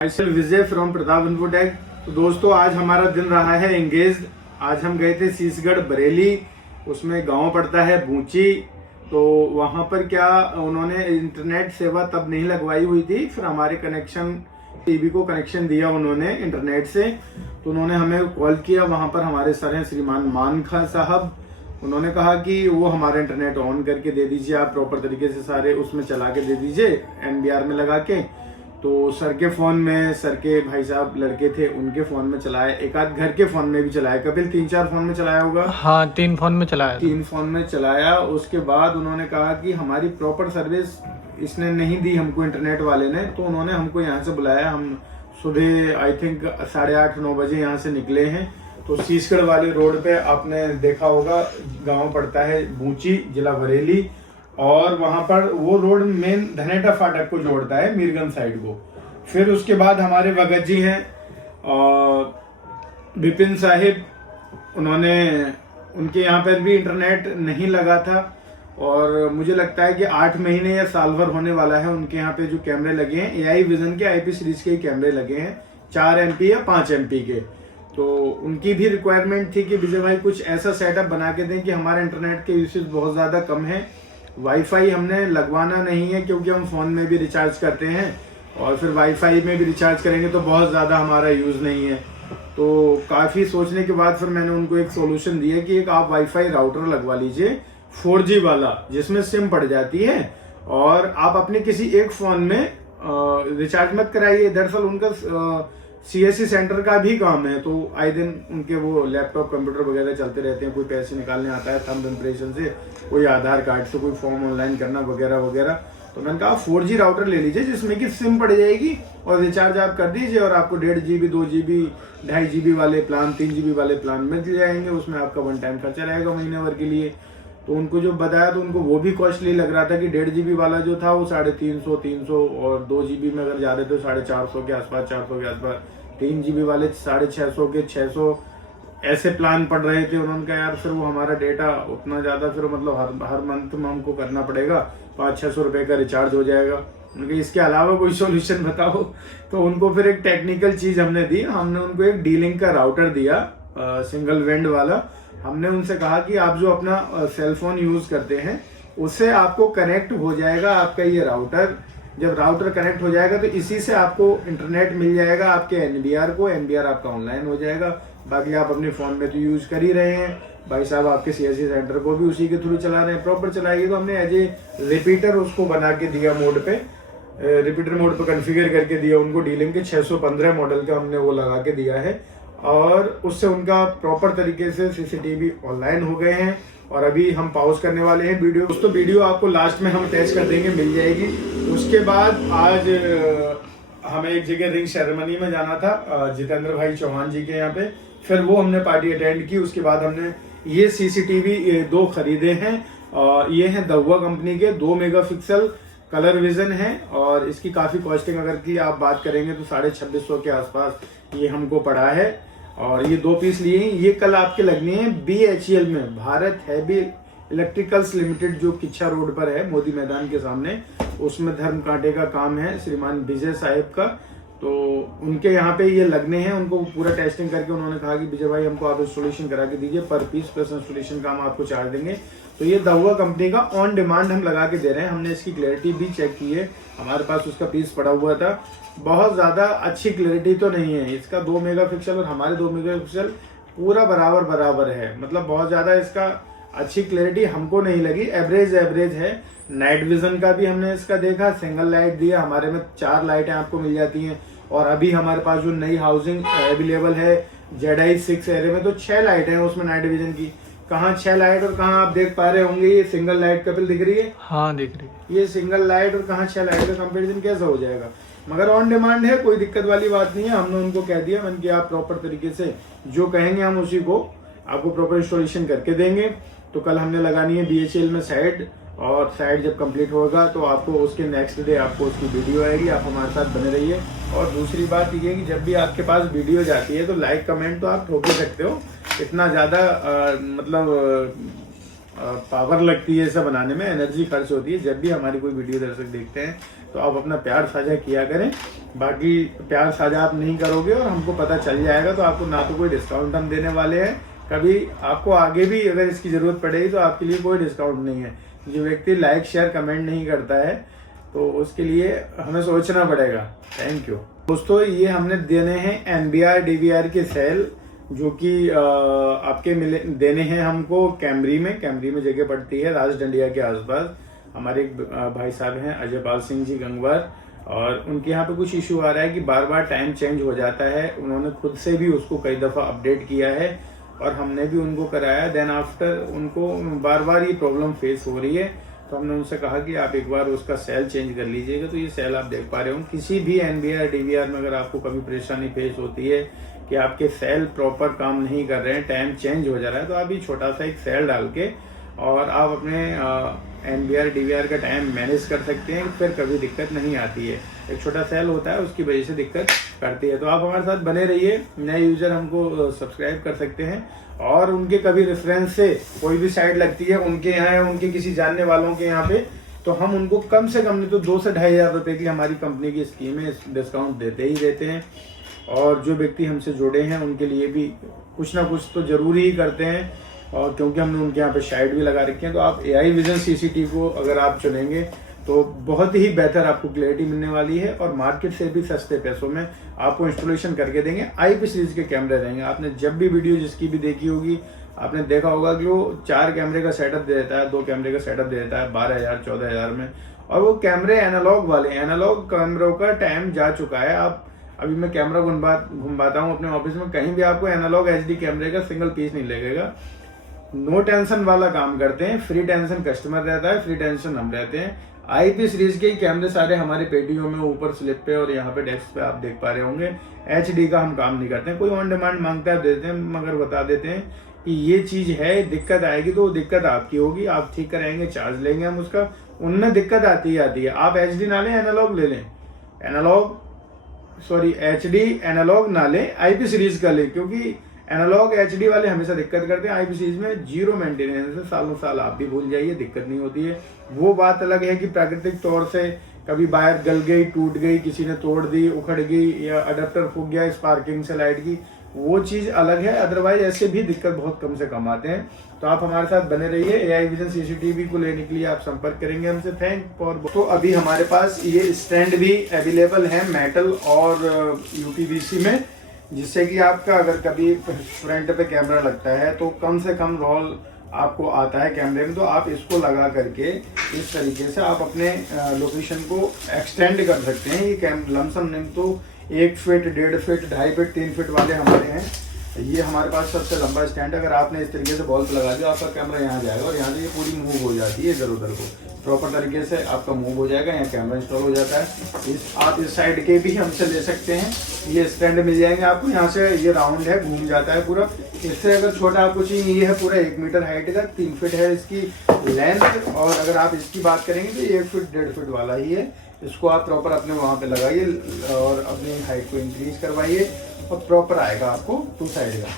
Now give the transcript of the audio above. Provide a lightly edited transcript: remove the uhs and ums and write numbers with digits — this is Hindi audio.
Vijay from Pratap infotech. तो दोस्तों आज हमारा दिन रहा है एंगेज। आज हम गए थे सीसगढ़ बरेली, उसमें गांव पड़ता है बूची। तो वहां पर क्या उन्होंने इंटरनेट सेवा तब नहीं लगवाई हुई थी, फिर हमारे कनेक्शन टीवी को कनेक्शन दिया उन्होंने इंटरनेट से। तो उन्होंने हमें कॉल किया, वहां पर हमारे सर हैं श्रीमान मान खां साहब। उन्होंने कहा कि वो हमारा इंटरनेट ऑन करके दे दीजिए, आप प्रॉपर तरीके से सारे उसमें चला के दे दीजिए एनबीआर में लगा के। तो सर के फोन में, सर के भाई साहब लड़के थे उनके फोन में चलाया, एक आध घर के फोन में भी चलाया। कपिल 3-4 फोन में चलाया होगा। हाँ, 3 फोन में चलाया। 3 फोन में चलाया। उसके बाद उन्होंने कहा कि हमारी प्रॉपर सर्विस इसने नहीं दी हमको, इंटरनेट वाले ने। तो उन्होंने हमको यहाँ से बुलाया। हम सुबह आई थिंक 8:30-9 बजे यहाँ से निकले हैं। तो सीसगढ़ वाले रोड पे आपने देखा होगा, गांव पड़ता है बूची, जिला बरेली। और वहां पर वो रोड मेन धनेटा फाटक को जोड़ता है, मीरगंज साइड को। फिर उसके बाद हमारे भगत जी हैं विपिन साहिब, उनके यहाँ पर भी इंटरनेट नहीं लगा था। और मुझे लगता है कि 8 महीने या साल भर होने वाला है उनके यहाँ पे जो कैमरे लगे हैं, एआई विजन के आईपी सीरीज के कैमरे लगे हैं, 4 MP या 5 MP के। तो उनकी भी रिक्वायरमेंट थी कि विजय भाई कुछ ऐसा सेटअप बना के दें कि हमारा इंटरनेट के यूसेज बहुत ज्यादा कम है। वाईफाई हमने लगवाना नहीं है क्योंकि हम फोन में भी रिचार्ज करते हैं, और फिर वाईफाई में भी रिचार्ज करेंगे तो बहुत ज्यादा हमारा यूज नहीं है। तो काफी सोचने के बाद फिर मैंने उनको एक सोल्यूशन दिया कि एक आप वाईफाई राउटर लगवा लीजिए 4G वाला, जिसमें सिम पड़ जाती है, और आप अपने किसी एक फोन में रिचार्ज मत कराइए। दरअसल उनका CSC सेंटर का भी काम है, तो आए दिन उनके वो लैपटॉप कंप्यूटर वगैरह चलते रहते हैं। कोई पैसे निकालने आता है थंब इम्प्रेशन से, कोई आधार कार्ड से, कोई फॉर्म ऑनलाइन करना वगैरह वगैरह। तो मैंने कहा 4G राउटर ले लीजिए जिसमें कि सिम पड़ जाएगी, और रिचार्ज आप कर दीजिए, और आपको 1.5 GB 2 GB 2.5 GB वाले प्लान, 3 GB वाले प्लान मिल जाएंगे। उसमें आपका 1 टाइम खर्चा रहेगा महीने भर के लिए। तो उनको जो बताया तो उनको वो भी कॉस्टली लग रहा था कि 1.5 GB वाला जो था वो 350, और 2 GB में अगर जा रहे थे 450 के आसपास, 400 के आसपास। 3 GB वाले 650 के 600 ऐसे प्लान पड़ रहे थे। उन्होंने कहा यार फिर वो हमारा डेटा उतना ज्यादा, फिर मतलब हर मंथ में हमको करना पड़ेगा, 500-600 रुपए का रिचार्ज हो जाएगा। उनके इसके अलावा कोई सॉल्यूशन बताओ। तो उनको फिर एक टेक्निकल चीज हमने दी, हमने उनको एक D-Link का राउटर दिया, सिंगल वेंड वाला। हमने उनसे कहा कि आप जो अपना सेल फोन यूज करते हैं उससे आपको कनेक्ट हो जाएगा आपका ये राउटर। जब राउटर कनेक्ट हो जाएगा तो इसी से आपको इंटरनेट मिल जाएगा आपके एनबीआर को, एनबीआर आपका ऑनलाइन हो जाएगा। बाकी आप अपने फोन में तो यूज कर ही रहे हैं, भाई साहब आपके CSC सेंटर को भी उसी के थ्रू चला रहे हैं, प्रॉपर चलाइए। तो हमने एज ए रिपीटर उसको बना के दिया, मोड पे, रिपीटर मोड पे कॉन्फ़िगर करके दिया उनको। D-Link के 615 मॉडल का हमने वो लगा के दिया है, और उससे उनका प्रॉपर तरीके से CCTV ऑनलाइन हो गए हैं। और अभी हम पॉज करने वाले हैं वीडियो। दोस्तों वीडियो आपको लास्ट में हम अटैच कर देंगे, मिल जाएगी। उसके बाद आज हमें एक जगह रिंग सेरेमनी में जाना था जितेंद्र भाई चौहान जी के यहाँ पे, फिर वो हमने पार्टी अटेंड की। उसके बाद हमने ये CCTV 2 खरीदे हैं, और ये हैं दहुआ कंपनी के, 2 मेगापिक्सल कलर विजन है, और इसकी काफी कॉस्टिंग अगर की आप बात करेंगे तो 2650 के आसपास ये हमको पड़ा है। और ये 2 पीस लिए हैं, ये कल आपके लगने हैं BHEL में, भारत हैवी इलेक्ट्रिकल्स लिमिटेड, जो किच्छा रोड पर है मोदी मैदान के सामने। उसमें धर्म कांटे का काम है श्रीमान विजय साहिब का। तो उनके यहाँ पे ये लगने हैं। उनको पूरा टेस्टिंग करके उन्होंने कहा कि विजय भाई हमको आप इंस्टॉलेशन करा के दीजिए, पर पीस प्लस इंस्टॉलेशन का हम आपको चार्ज देंगे। तो ये दहुआ कंपनी का ऑन डिमांड हम लगा के दे रहे हैं। हमने इसकी क्लैरिटी भी चेक की है, हमारे पास उसका पीस पड़ा हुआ था। बहुत ज्यादा अच्छी क्लैरिटी तो नहीं है इसका, 2 मेगापिक्सल और हमारे 2 मेगापिक्सल पूरा बराबर है। मतलब बहुत ज्यादा इसका अच्छी क्लैरिटी हमको नहीं लगी, एवरेज है। नाइट विजन का भी हमने इसका देखा, सिंगल लाइट दिया, हमारे में 4 लाइटें आपको मिल जाती हैं। और अभी हमारे पास जो नई हाउसिंग अवेलेबल है ZI 6 एरे में, तो 6 लाइटें हैं उसमें नाइट विजन की। कहाँ 6 लाइट और कहाँ आप देख पा रहे होंगे ये सिंगल लाइट, कपिल दिख रही है? हाँ दिख रही है। ये सिंगल लाइट और कहाँ 6 लाइट का कंपैरिजन कैसे हो जाएगा? मगर ऑन डिमांड है, कोई दिक्कत वाली बात नहीं है। हमने उनको कह दिया मैंने कि आप प्रॉपर तरीके से जो कहेंगे हम उसी को आपको प्रॉपर इंस्टॉलेशन करके देंगे। तो कल हमने लगानी है BHEL में साइड, और साइड जब कंप्लीट होगा तो आपको उसके नेक्स्ट डे आपको उसकी वीडियो आएगी। आप हमारे साथ बने रहिए। और दूसरी बात ये है कि जब भी आपके पास वीडियो जाती है तो लाइक कमेंट तो आप ठोक ही सकते हो, इतना ज्यादा मतलब पावर लगती है इसे बनाने में, एनर्जी खर्च होती है। जब भी हमारी कोई वीडियो दर्शक देखते हैं तो आप अपना प्यार साझा किया करें। बाकी प्यार साझा आप नहीं करोगे और हमको पता चल जाएगा तो आपको ना तो कोई डिस्काउंट हम देने वाले हैं, कभी आपको आगे भी अगर इसकी ज़रूरत पड़ेगी तो आपके लिए कोई डिस्काउंट नहीं है। जो व्यक्ति लाइक शेयर कमेंट नहीं करता है तो उसके लिए हमें सोचना पड़ेगा। थैंक यू दोस्तों। ये हमने देने हैं NBR DVR के सेल, जो कि आपके देने हैं हमको कैमरी में जगह पड़ती है राजडंडिया के आसपास। हमारे एक भाई साहब हैं अजयपाल सिंह जी गंगवार, और उनके यहाँ पे कुछ इशू आ रहा है कि बार बार टाइम चेंज हो जाता है। उन्होंने खुद से भी उसको कई दफ़ा अपडेट किया है और हमने भी उनको कराया। देन आफ्टर उनको बार बार ये प्रॉब्लम फेस हो रही है, तो हमने उनसे कहा कि आप एक बार उसका सेल चेंज कर लीजिएगा। तो ये सेल आप देख पा रहे हो, किसी भी NBR DVR में अगर आपको कभी परेशानी फेस होती है कि आपके सेल प्रॉपर काम नहीं कर रहे हैं, टाइम चेंज हो जा रहा है, तो आप ये छोटा सा एक सेल डाल के और आप अपने NBR DVR का टाइम मैनेज कर सकते हैं, फिर कभी दिक्कत नहीं आती है। एक छोटा सेल होता है उसकी वजह से दिक्कत करती है। तो आप हमारे साथ बने रहिए। नए यूजर हमको सब्सक्राइब कर सकते हैं, और उनके कभी रेफरेंस से कोई भी साइट लगती है उनके यहाँ या उनके किसी जानने वालों के यहाँ पे, तो हम उनको कम से कम नहीं तो 2 से 2,500 रुपये की हमारी कंपनी की स्कीम है, डिस्काउंट देते ही देते हैं। और जो व्यक्ति हमसे जुड़े हैं उनके लिए भी कुछ ना कुछ तो जरूरी ही करते हैं, और क्योंकि हमने उनके यहाँ पे शाइट भी लगा रखी है। तो आप AI विजन CCTV को अगर आप चुनेंगे तो बहुत ही बेहतर आपको क्लैरिटी मिलने वाली है, और मार्केट से भी सस्ते पैसों में आपको इंस्टॉलेशन करके देंगे। IP सीरीज के कैमरे रहेंगे। आपने जब भी वीडियो जिसकी भी देखी होगी, आपने देखा होगा कि वो 4 कैमरे का सेटअप दे देता है, 2 कैमरे का सेटअप दे देता है 12,000 14,000 में, और वो कैमरे एनालॉग वाले, एनालॉग कैमरों का टाइम जा चुका है। आप अभी मैं कैमरा घुमाता हूँ अपने ऑफिस में, कहीं भी आपको एनालॉग HD कैमरे का सिंगल पीस नहीं लगेगा। नो टेंशन वाला काम करते हैं, फ्री टेंशन कस्टमर रहता है, फ्री टेंशन हम रहते हैं। IP सीरीज के कैमरे सारे हमारे पेटियों में ऊपर स्लिप पे और यहाँ पे डेस्क पे आप देख पा रहे होंगे। HD का हम काम नहीं करते हैं। कोई ऑन डिमांड मांगता है देते हैं, मगर बता देते हैं कि ये चीज है, दिक्कत आएगी तो दिक्कत आपकी होगी, आप ठीक कराएंगे, चार्ज लेंगे हम उसका। उनमें दिक्कत आती है। आप HD ना लें, एनालॉग ले लें, HD एनालॉग ना लें, IP सीरीज का लें, क्योंकि एनालॉग HD वाले हमेशा दिक्कत करते हैं। IP सीरीज में 0 मेंटेनेंस है, सालों साल आप भी भूल जाइए, दिक्कत नहीं होती है। वो बात अलग है कि प्राकृतिक तौर से कभी वायर गल गई, टूट गई, किसी ने तोड़ दी, उखड़ गई, या अडेप्टर फूक गया स्पार्किंग से लाइट की, वो चीज अलग है। अदरवाइज ऐसे भी दिक्कत बहुत कम से कम आते हैं। तो आप हमारे साथ बने रहिए। AI विजन CCTV को लेने के लिए आप संपर्क करेंगे हमसे। Thank for. तो अभी हमारे पास ये स्टैंड भी अवेलेबल है मेटल और UPVC में, जिससे कि आपका अगर कभी फ्रंट पे कैमरा लगता है तो कम से कम रोल आपको आता है कैमरे में, तो आप इसको लगा करके इस तरीके से आप अपने लोकेशन को एक्सटेंड कर सकते हैं। ये लमसम नहीं तो 1 फीट 1.5 फीट 2.5 फीट 3 फीट वाले हमारे हैं। ये हमारे पास सबसे लंबा स्टैंड है। अगर आपने इस तरीके से बॉल पे लगा दिया, आपका कैमरा यहाँ जाएगा और यहाँ से ये पूरी मूव हो जाती है इधर उधर को, प्रॉपर तरीके से आपका मूव हो जाएगा, यहाँ कैमरा इंस्टॉल हो जाता है। आप इस साइड के भी हमसे ले सकते हैं। ये स्टैंड मिल जाएंगे आपको, यहाँ से ये राउंड है, घूम जाता है पूरा। इससे अगर छोटा आपको चाहिए, ये है पूरा 1 मीटर हाइट का, 3 फीट है इसकी लेंथ, और अगर आप इसकी बात करेंगे तो 1 फीट 1.5 फीट वाला ही है। इसको आप प्रॉपर अपने वहाँ पे लगाइए और अपनी हाइट को इंक्रीज करवाइए और प्रॉपर आएगा आपको 2 साइड का।